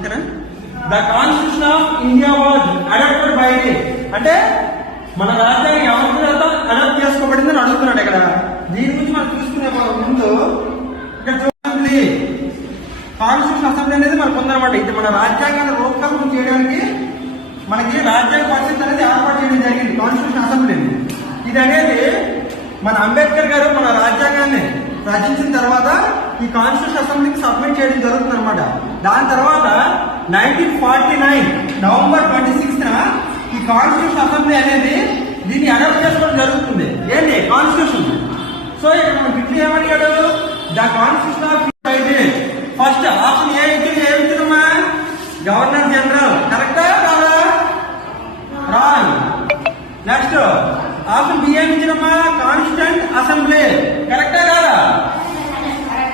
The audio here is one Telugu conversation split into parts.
ఓకేనా. The constitution of India was adopted by అంటే మన రాజ్యాంగం ఎవరి చేత అడాప్ట్ చేసుకోబడిందని అడుగుతున్నాడు ఇక్కడ. దీని గురించి మనం చూసుకునే ముందు ఇక్కడ చూడండి, కాన్స్టిట్యూషన్ అసెంబ్లీ అనేది మనకు ఉందన్నమాట. ఇది మన రాజ్యాంగాన్ని రూపకల్పన చేయడానికి మనకి రాజ్యాంగ పరిషత్ అనేది ఏర్పాటు చేయడం జరిగింది, కాన్స్టిట్యూషన్ అసెంబ్లీని. ఇది అనేది మన అంబేద్కర్ గారు మన రాజ్యాంగాన్ని రచించిన తర్వాత ఈ కాన్స్టిట్యూషన్ అసెంబ్లీకి సబ్మిట్ చేయడం జరుగుతుంది అనమాట. దాని తర్వాత 1949 నవంబర్ 26న ఈ కాన్స్టిట్యూషన్ అసెంబ్లీ అనేది దీన్ని అడాప్ట్ చేసుకోవడం జరుగుతుంది. ఏంటి కాన్స్టిట్యూషన్. సో ఇక్కడ మన బిడ్డ ఏమడిగాడు, the constitution of first option ఏ ఇచ్చిందమ్మా, గవర్నర్ జనరల్. కరెక్టా కాదా? రాంగ్. నెక్స్ట్ ఆప్షన్ బి ఏమి ఇచ్చినమ్మా, కాన్స్టిట్యూంట్ అసెంబ్లీ. కరెక్టా కాదా?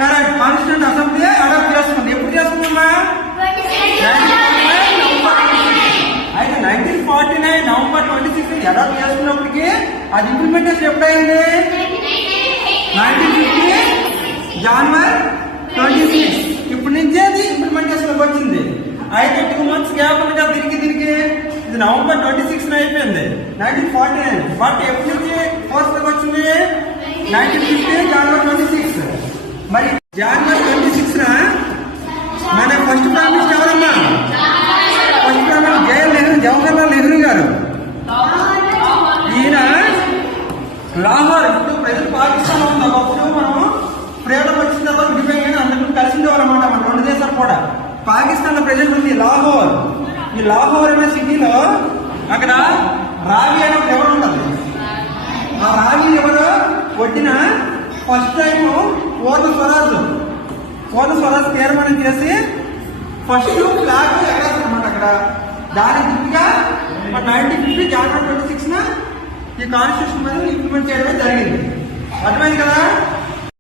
కరెక్ట్. కాన్స్టిట్యూంట్ అసెంబ్లీ అడాప్ట్ చేసుకుంది. ఎప్పుడు చేసుకుందమ్మా? 1949 అయితే 1949 నవంబర్ 26 అడాప్ట్ చేసుకున్నప్పటికీ అది ఇంప్లిమెంటేషన్ ఎప్పుడైంది? 1950 జనవరి 26. ఇప్పటి నుంచే అది ఇంప్లిమెంటేషన్ వచ్చింది. అయితే 2 months గ్యాప్ ఉంది కదా తిరిగి ఇది నవంబర్ 26 అయిపోయింది 1949. బట్ ఎప్పటి నుంచి ఫోర్స్ వచ్చింది? 1950 జనవరి 26. మరి జనవరి 26న మన ఫస్ట్ ప్రైమ్ మినిస్టర్ ఎవరమ్మా? First prime minister Jawaharlal Nehru గారు. ఈయన లాహోర్, ఇప్పుడు ప్రజలు పాకిస్తాన్ ఉంది, ఒకప్పుడు మనం ఫ్రీడమ్ వచ్చిన తర్వాత విడిపోయి అందరికీ కలిసిందేవారు అనమాట. మన 2 దేశాలు కూడా. పాకిస్తాన్ లో ప్రజెంట్ ఉంది లాహోర్. ఈ లాహోర్ అనే సిటీలో అక్కడ రావి అనే ఎవరు ఉండదు. ఆ రావి ఎవరు కొట్టిన ఫస్ట్ టైం పూర్ణ స్వరాజ్ తీర్మానం చేసి ఫస్ట్ ఫ్లాగ్ ఎగరేస్తారన్నమాట అక్కడ. దాని గుర్తుగా 1950 జనవరి 26న ఈ కాన్స్టిట్యూషన్ మీద ఇంప్లిమెంట్ చేయడమే జరిగింది. అర్థమైంది కదా.